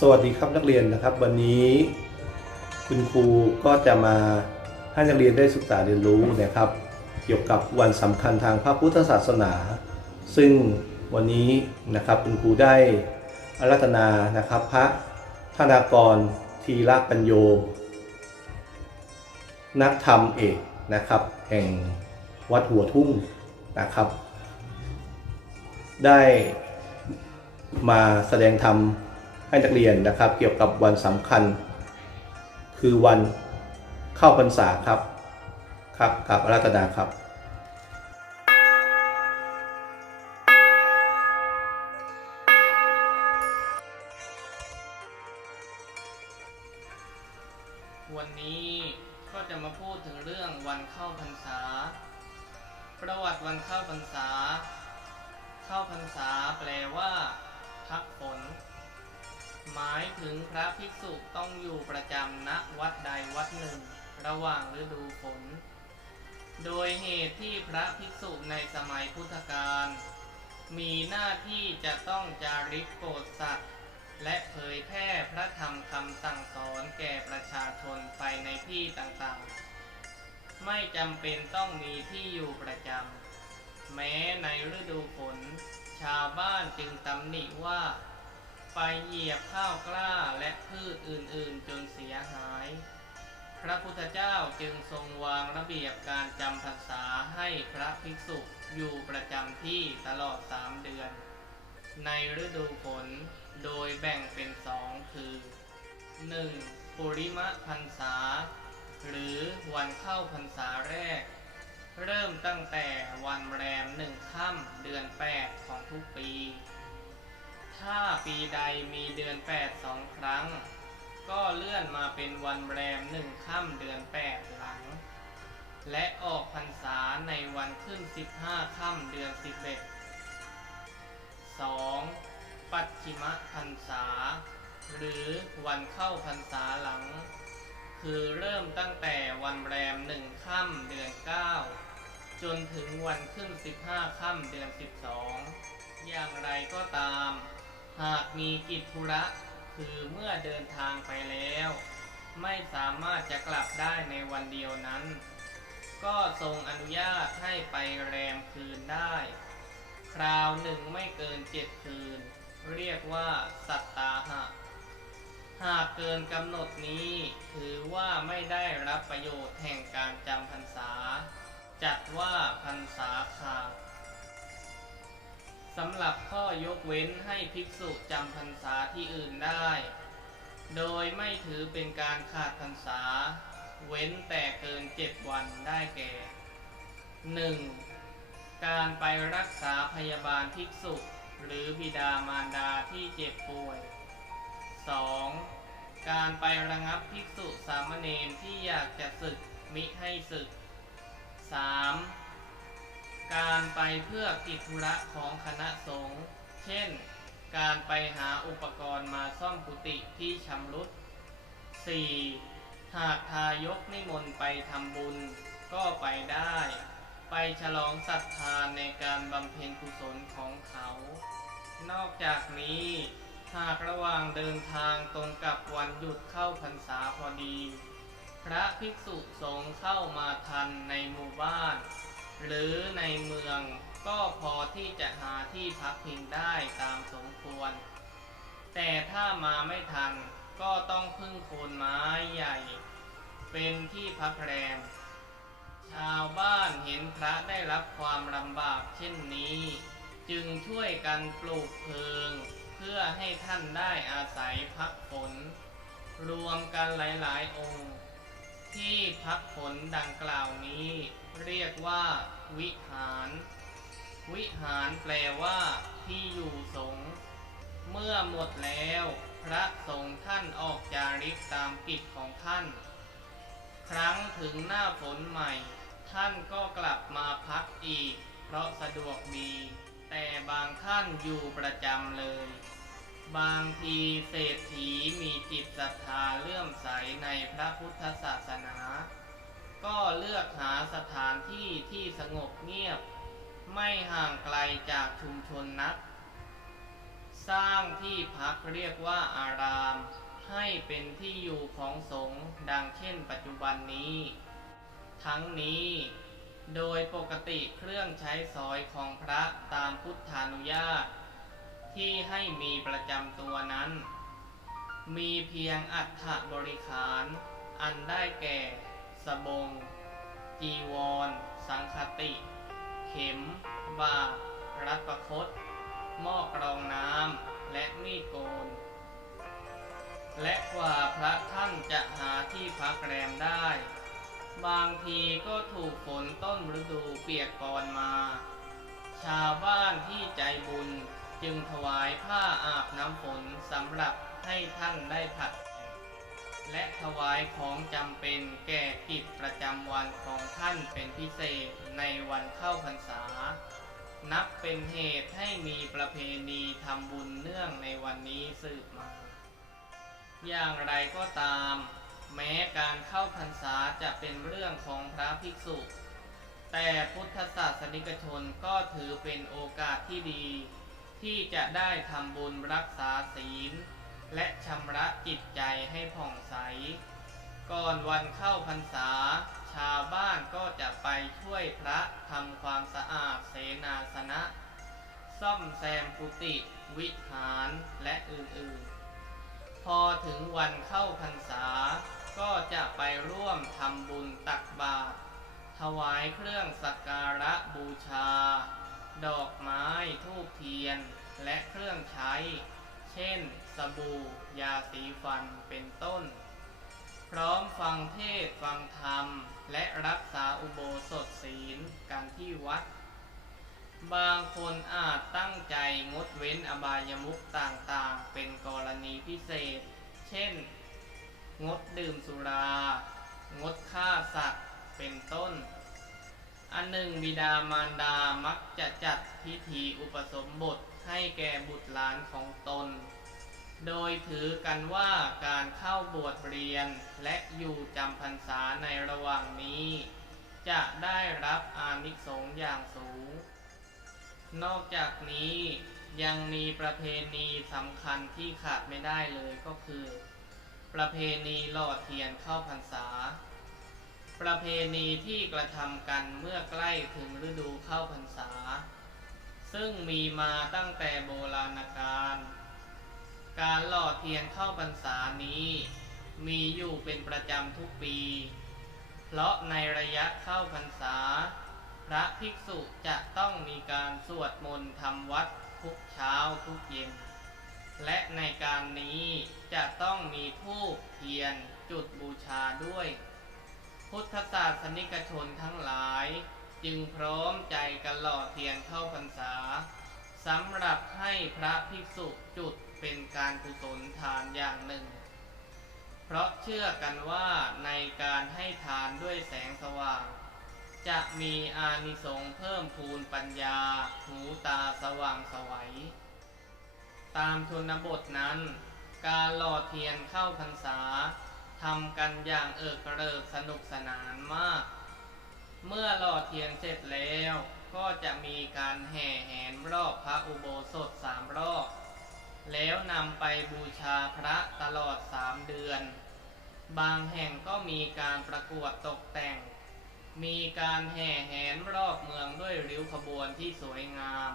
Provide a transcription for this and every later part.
สวัสดีครับนักเรียนนะครับ วันนี้คุณครูก็จะมาให้นักเรียนได้ศึกษาเรียนรู้นะครับ เกี่ยวกับวันสำคัญทางพระพุทธศาสนา ซึ่งวันนี้นะครับคุณครูได้อารัธนานะครับ พระธนากรทีระปัญโย นักธรรมเอกนะครับ แห่งวัดหัวทุ่งนะครับ ได้มาแสดงธรรม ให้นักเรียนนะครับ เกี่ยวกับวันสำคัญ คือวันเข้าพรรษาครับครับครับอารัตนาครับวันนี้ก็จะมาพูดถึงเรื่องวันเข้าพรรษา ประวัติวันเข้าพรรษา เข้าพรรษาแปลว่าพักฝน หมายถึงพระภิกษุต้องอยู่ประจำณวัดใดวัดหนึ่ง ระหว่างฤดูฝน โดยเหตุที่พระภิกษุในสมัยพุทธกาลมีหน้าที่จะต้องจาริกโปรดสัตว์ และเผยแพร่พระธรรมคำสั่งสอนแก่ประชาชนไปในที่ต่างๆ ไม่จำเป็นต้องมีที่อยู่ประจำแม้ในฤดูฝน ชาวบ้านจึงตำหนิว่า ไปเหยียบข้าวกล้าและพืชอื่นๆจนเสียหาย พระพุทธเจ้าจึงทรงวางระเบียบการจำพรรษาให้พระภิกษุอยู่ประจำที่ตลอดสามเดือน ในฤดูฝนโดยแบ่งเป็นสองคือ 1. ปุริมะพรรษา หรือวันเข้าพรรษาแรก เริ่มตั้งแต่วันแรมหนึ่งค่ำเดือน 8 ของทุกปี ถ้าปีใดมีเดือน8สองครั้ง ก็เลื่อนมาเป็นวันแรมหนึ่งค่ำเดือน8หลัง และออกพรรษาในวันขึ้น15ค่ำเดือน11 2. ปัจฉิมพรรษา หรือวันเข้าพรรษาหลัง คือเริ่มตั้งแต่วันแรมหนึ่งค่ำเดือน9จนถึงวันขึ้น15ค่ำเดือน12อย่างไรก็ตาม หากมีกิจธุระคือเมื่อเดินทางไปแล้ว ไม่สามารถจะกลับได้ในวันเดียวนั้น ก็ทรงอนุญาตให้ไปแรมคืนได้ คราวหนึ่งไม่เกินเจ็ดคืน เรียกว่าสัตตาหะ หากเกินกำหนดนี้ถือว่าไม่ได้รับประโยชน์แห่งการจำพรรษา จัดว่าพรรษาขาด สำหรับข้อยกเว้นให้ภิกษุจำพรรษาที่อื่นได้ โดยไม่ถือเป็นการขาดพรรษา เว้นแต่เกินเจ็ดวันได้แก่ 1. การไปรักษาพยาบาลภิกษุ หรือบิดามารดาที่เจ็บป่วย 2. การไประงับภิกษุสามเณรที่อยากจะศึกมิให้ศึก 3. การไปเพื่อกิจธุระของคณะสงฆ์เช่น การไปหาอุปกรณ์มาซ่อมกุฏิที่ชำรุด 4. หากทายกนิมนต์ไปทำบุญก็ไปได้ ไปฉลองศรัทธาในการบำเพ็ญกุศลของเขา นอกจากนี้ หากระหว่างเดินทางตรงกับวันหยุดเข้าพรรษาพอดี พระภิกษุสงฆ์เข้ามาทันในหมู่บ้าน หรือในเมืองก็พอที่จะหาที่พักพิงได้ตามสมควร แต่ถ้ามาไม่ทันก็ต้องพึ่งโคนไม้ใหญ่ เป็นที่พักแรม ชาวบ้านเห็นพระได้รับความลำบากเช่นนี้ จึงช่วยกันปลูกเพลิง เพื่อให้ท่านได้อาศัยพักฝน รวมกันหลายๆ องค์ พักฝนดังกล่าวนี้ เรียกว่า วิหาร วิหารแปลว่าที่อยู่สงฆ์เมื่อหมดแล้ว พระสงฆ์ท่านออกจาริกตามกิจของท่าน ครั้งถึงหน้าฝนใหม่ ท่านก็กลับมาพักอีก เพราะสะดวกดี แต่บางท่านอยู่ประจำเลย บางทีเศรษฐีมีจิตศรัทธาเลื่อมใสในพระพุทธศาสนา ก็เลือกหาสถานที่ที่สงบเงียบ ไม่ห่างไกลจากชุมชนนัก สร้างที่พักเรียกว่าอาราม ให้เป็นที่อยู่ของสงฆ์ดังเช่นปัจจุบันนี้ ทั้งนี้โดยปกติเครื่องใช้สอยของพระตามพุทธานุญาต ที่ให้มีประจำตัวนั้น มีเพียงอัฐบริขาร อันได้แก่ สบง จีวร สังคติ เข็ม บาทรัดประคตหม้อกรองน้ำและมีดโกน และกว่าพระท่านจะหาที่พักแรมได้ บางทีก็ถูกฝนต้นฤดูเปียกปอนมา ชาวบ้านที่ใจบุญ จึงถวายผ้าอาบน้ำฝนสำหรับให้ท่านได้ผัด และถวายของจำเป็นแก่กิจประจำวันของท่านเป็นพิเศษในวันเข้าพรรษา นับเป็นเหตุให้มีประเพณีทำบุญเนื่องในวันนี้สืบมา อย่างไรก็ตาม แม้การเข้าพรรษาจะเป็นเรื่องของพระภิกษุ แต่พุทธศาสนิกชนก็ถือเป็นโอกาสที่ดี ที่จะได้ทำบุญรักษาศีล และชำระจิตใจให้ผ่องใส ก่อนวันเข้าพรรษา ชาวบ้านก็จะไปช่วยพระทำความสะอาดเสนาสนะ ซ่อมแซมกุฏิวิหารและอื่นๆ พอถึงวันเข้าพรรษา ก็จะไปร่วมทำบุญตักบาตรถวายเครื่องสักการะบูชา ดอกไม้ทูบเทียน และเครื่องใช้ เช่น สบู่ ยาสีฟัน เป็นต้น พร้อมฟังเทศฟังธรรม และรักษาอุโบสถศีลกันที่วัด บางคนอาจตั้งใจงดเว้นอบายมุขต่างๆ เป็นกรณีพิเศษ เช่น งดดื่มสุรา งดฆ่าสัตว์ เป็นต้นอันหนึ่งบิดามารดามักจะจัดพิธีอุปสมบท ให้แก่บุตรหลานของตน โดยถือกันว่าการเข้าบวชเรียนและอยู่จำพรรษาในระหว่างนี้ จะได้รับอานิสงส์อย่างสูง นอกจากนี้ยังมีประเพณีสำคัญที่ขาดไม่ได้เลยก็คือ ประเพณีหล่อเทียนเข้าพรรษา ประเพณีที่กระทำกันเมื่อใกล้ถึงฤดูเข้าพรรษา ซึ่งมีมาตั้งแต่โบราณกาล การหล่อเทียนเข้าพรรษานี้ มีอยู่เป็นประจำทุกปี เพราะในระยะเข้าพรรษา พระภิกษุจะต้องมีการสวดมนต์ทำวัดทุกเช้าทุกเย็น และในการนี้จะต้องมีธูปเทียนจุดบูชาด้วย พุทธศาสนิกชนทั้งหลาย จึงพร้อมใจกันหล่อเทียนเข้าพรรษาสำหรับให้พระภิกษุจุดเป็นการกุศลทานอย่างหนึ่ง เพราะเชื่อกันว่าในการให้ทานด้วยแสงสว่าง จะมีอานิสงส์เพิ่มพูนปัญญา หูตาสว่างสวัย ตามชนบทนั้น การหล่อเทียนเข้าพรรษาทำกันอย่างเอิกเริกสนุกสนานมาก เมื่อหล่อเทียนเสร็จแล้ว ก็จะมีการแห่แหนรอบพระอุโบสถสามรอบ แล้วนำไปบูชาพระตลอดสามเดือน บางแห่งก็มีการประกวดตกแต่ง มีการแห่แหนรอบเมืองด้วยริ้วขบวนที่สวยงาม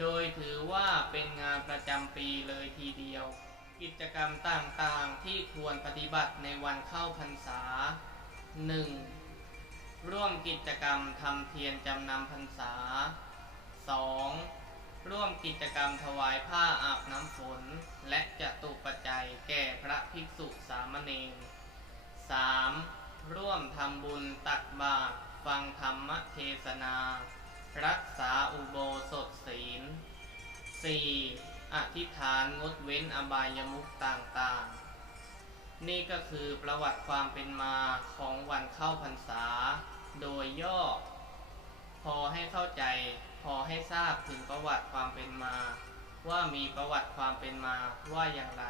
โดยถือว่าเป็นงานประจำปีเลยทีเดียว กิจกรรมต่างๆที่ควรปฏิบัติในวันเข้าพรรษา 1. ร่วมกิจกรรมทำเทียนจำนำพรรษา 2. ร่วมกิจกรรมถวายผ้าอาบน้ำฝน และจะตุปัจจัยแก่พระภิกษุสามเณร 3. ร่วมทำบุญตักบาตรฟังธรรมเทศนา รักษาอุโบสถศีล 4. อธิษฐานงดเว้นอบายมุขต่างๆ นี่ก็คือประวัติความเป็นมาของวันเข้าพรรษา โดยย่อ พอให้เข้าใจ พอให้ทราบถึงประวัติความเป็นมา ว่ามีประวัติความเป็นมาว่าอย่างไร